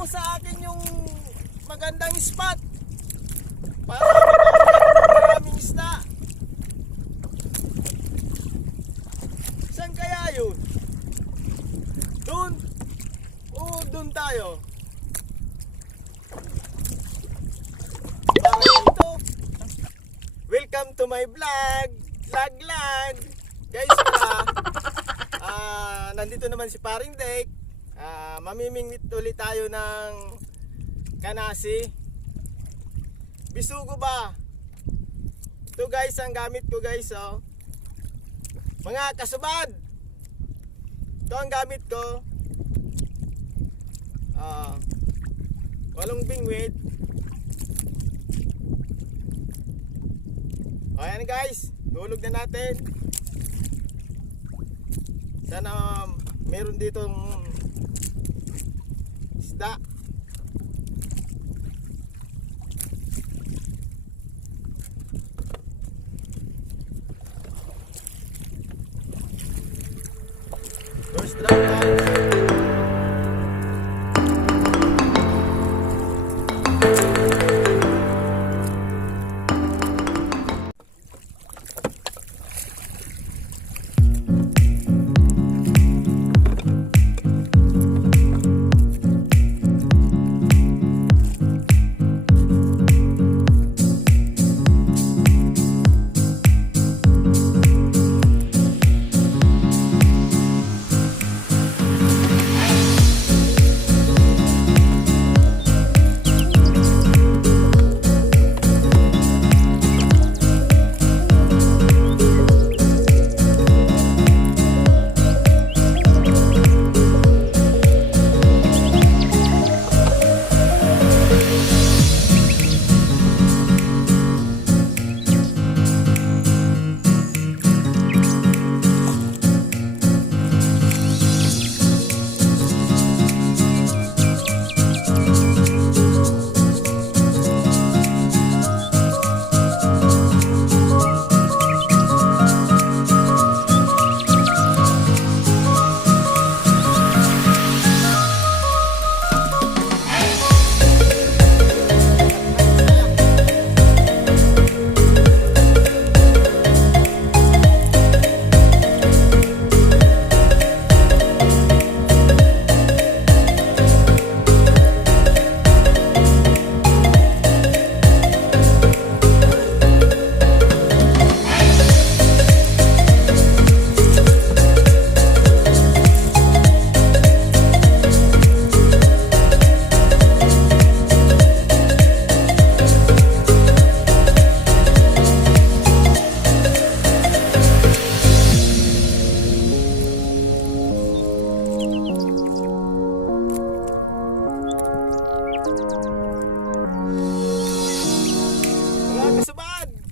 mo sa akin yung magandang spot para maraming isda. Saan kaya yun? Doon? Oo, doon tayo. Welcome to my vlog. Vlog. Guys, nandito naman si Paring Dek. Mamimingwit ulit tayo ng kanasi. Bisugo ba? Ito guys, ang gamit ko guys, oh. Mga kasubad. Ito ang gamit ko. Walong bingwit. Ayan guys, hulog na natin. Sana meron ditong isda. First drop guys.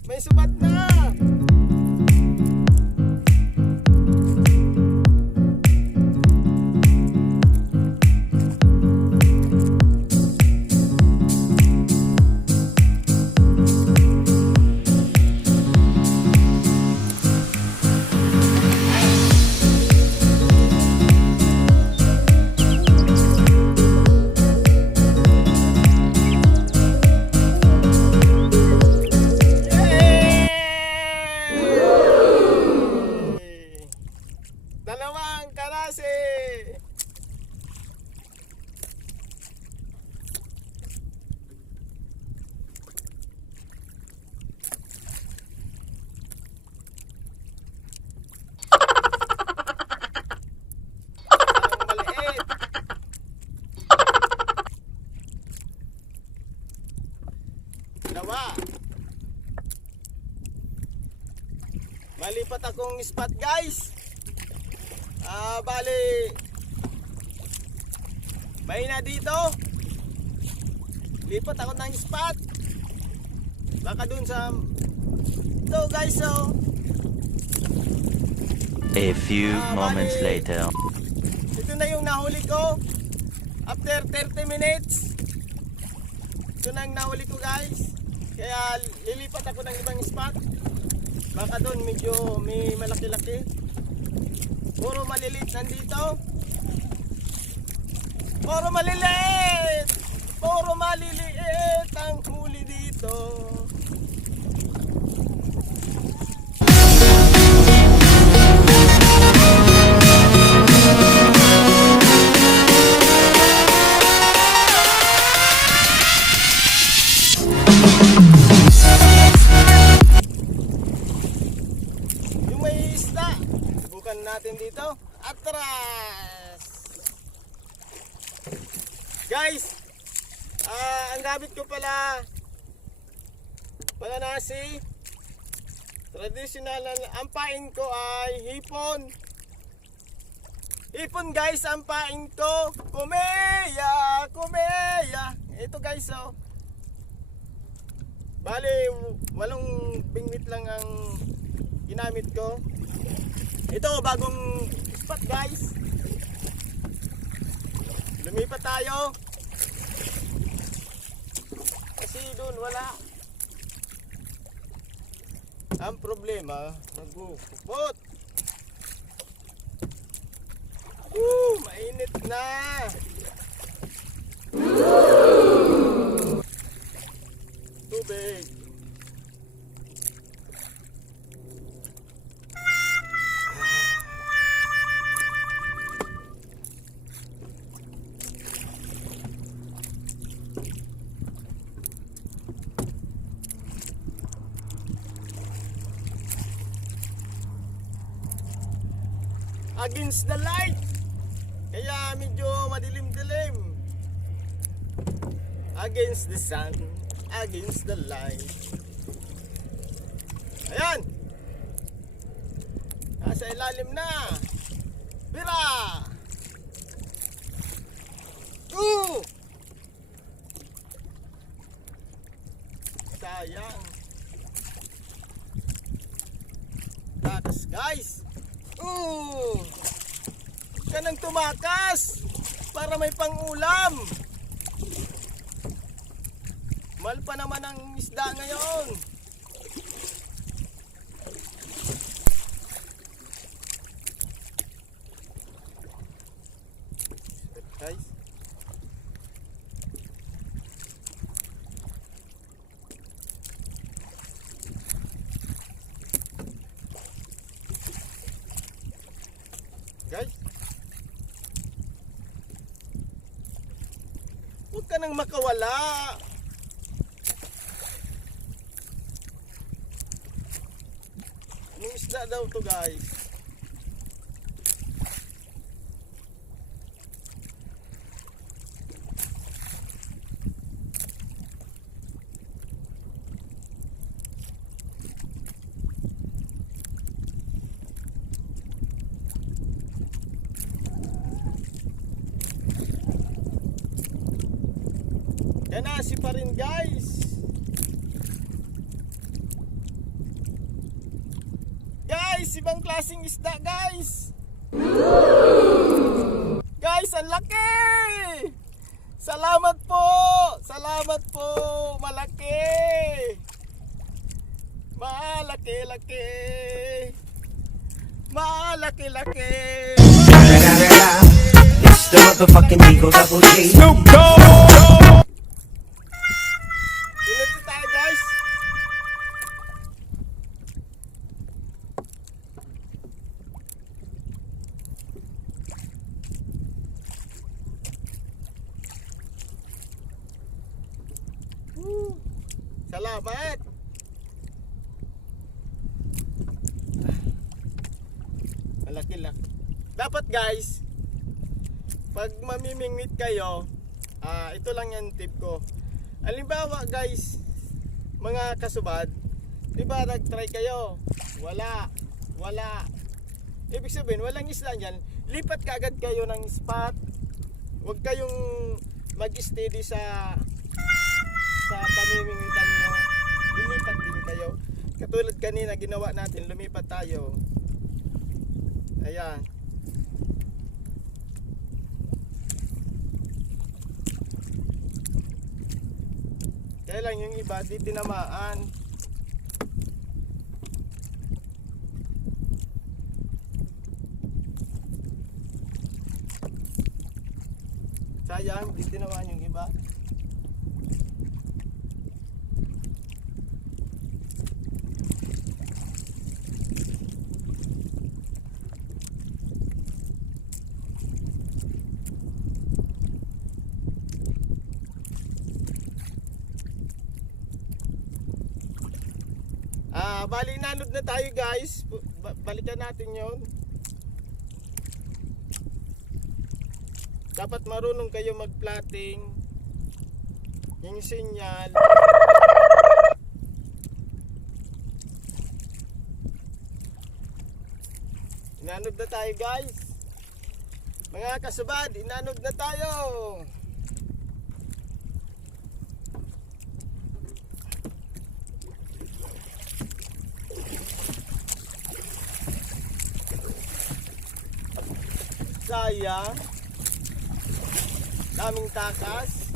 May subat na. Dalawang karase. Ang maliit. Dalawa. Malipat akong spot guys. Bali may na dito. Lipat ako ng spot. Baka dun sa ito guys, so a few moments later. Ito na yung nahuli ko. After 30 minutes ito na yung nahuli ko guys. Kaya lilipat ako ng ibang spot. Baka dun medyo may malaki-laki. Puro maliliit nandito. Puro maliliit. Puro maliliit ang huli dito. Yung may isda, subukan natin dito. Atras! Guys, ang gamit ko pala pananasi. Traditional ang pain ko ay hipon. Hipon guys, ang pain ko. Kumeya, kumeya. Ito guys, oh. Bale, 8 bingwit lang ang ginamit ko. Ito, bagong spot guys. Lumipat tayo. Kasi doon wala. Ang problema, nagpupot. Mainit na. Tubig. Against the light, kaya medyo madilim-dilim. Against the sun, against the light. Ayan, nasa ilalim na. Pira. Sayang. Takas guys. Ka nang tumakas para may pang-ulam. Mahal pa naman ang isda ngayon. Guys, guys, huwag ka nang makawala. Anong isda daw to guys? Kanasi pa rin guys. Guys, ibang klaseng isda guys. Guys, ang laki. Salamat po. Salamat po. Malaki. Malaki-laki. Malaki-laki. It's the motherfucking Eagle Double G. Snoop Dogg. Sunod tayo guys. Salamat. Malaki-laki. Dapat guys, pag mamimingwit kayo, ito lang yung tip ko. Halimbawa guys, mga kasubad, di ba nag-try kayo? Wala. Ibig sabihin, walang isda dyan. Lipat kaagad kayo ng spot. Huwag kayong mag-steady sa pamimingwitan nyo. Lumipat din kayo. Katulad kanina ginawa natin, lumipat tayo. Ayan. Kaya lang yung iba di tinamaan. Sayang, di tinamaan yung iba. Bali nanod na tayo guys. Balikan natin yon. Dapat marunong kayo mag-plotting. Yung sinyal. Inanod na tayo guys. Mga kasubad, inanod na tayo. Sayang. Daming takas.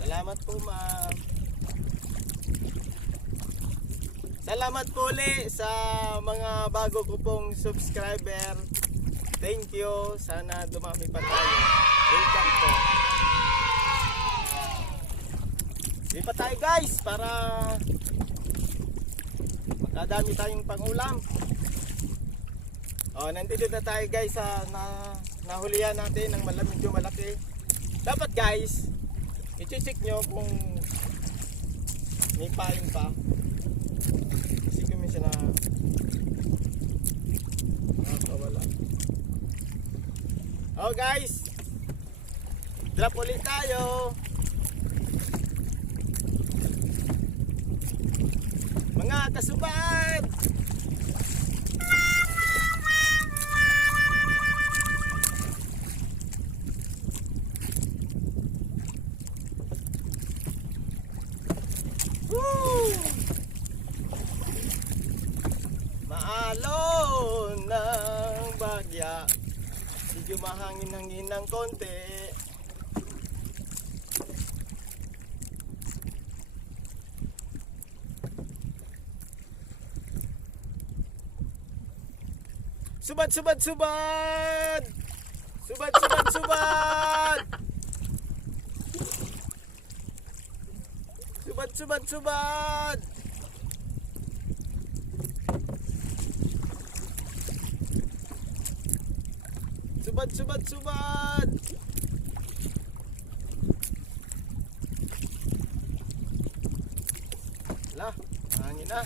Salamat po ma'am. Salamat po ulit sa mga bago ko pong subscriber. Thank you. Sana dumami pa tayo. Welcome po. Di pa tayo guys para makadami tayong pangulam. Nandito na tayo guys sa nahulihan natin ng medyo malaki. Dapat guys, i-check nyo kung may pain pa. Kasi kung may siya na nakakawala. Guys, drop ulit tayo. Mga kasubad, maalon ng bagya, medyo mahangin-hangin ng konti. Subad, subad, subad! Subad, subad, subad! Subad, subad, subad! Subad, subad, subad! Lah, hangin na.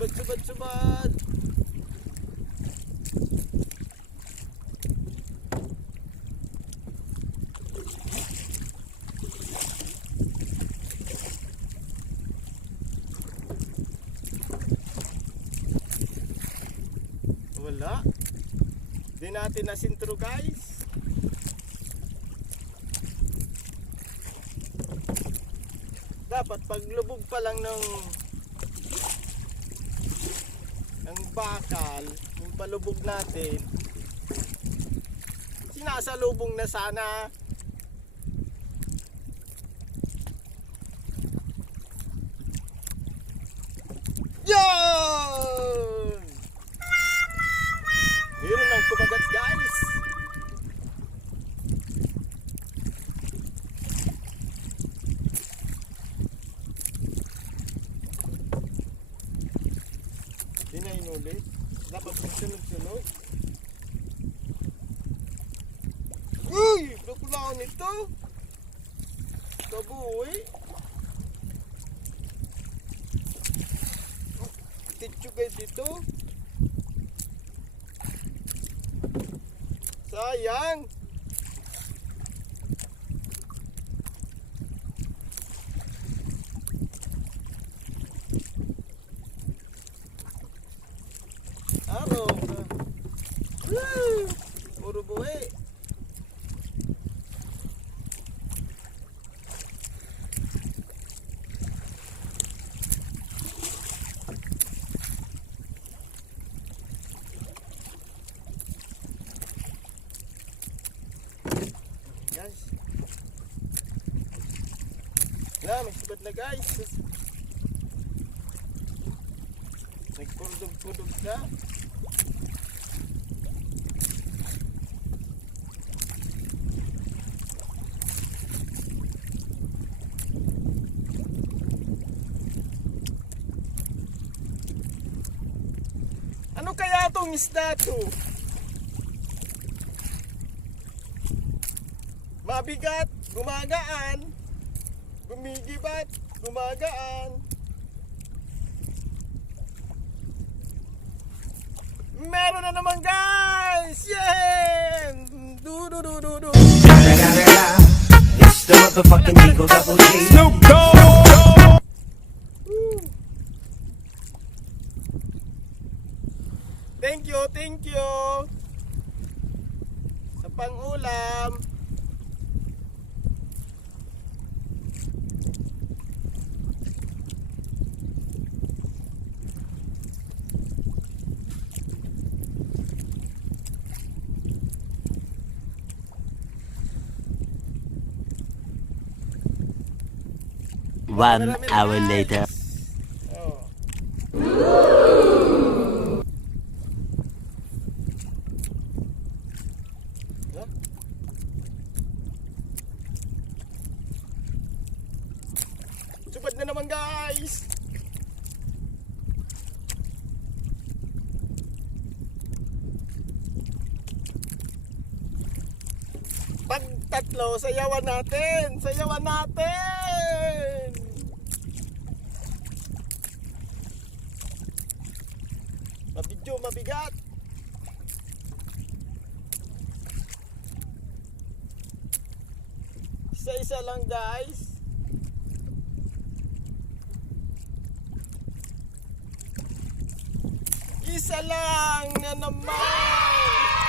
Subad, subad, subad. Wala. Di natin nasintro guys. Dapat paglubog pa lang ng bakal, yung palubog natin, sinasalubong na sana. Yan! Meron ng kumagat guys. Di na inulit. Dapat sunod-sunod. Uy! Nakulaan ito. Kabuhi. Titsugay dito. Sayang. Araw na. Puro buhay. Guys. May sugat na guys. Nagkudog-kudog na. Ano kaya to tong isda to? Mabigat, gumagaan. Gumigibat, gumagaan. Meron na naman guys! Yeah! Du. It's the motherfucking Eagle Double G. Thank you. Sa pang-ulam. One hour later. Oh. Subad na naman guys. Pag tatlo, sayawan natin. Mabidyo, mabigat. Isa-isa lang guys. Isa lang na naman.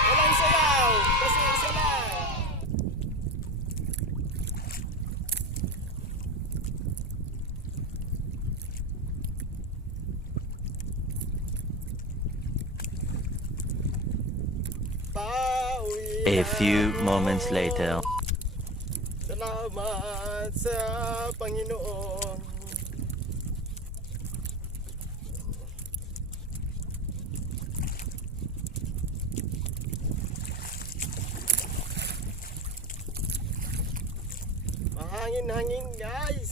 Walang sayaw kasi isa lang. A few moments later. Salamat sa Panginoon. Mahangin-hangin guys.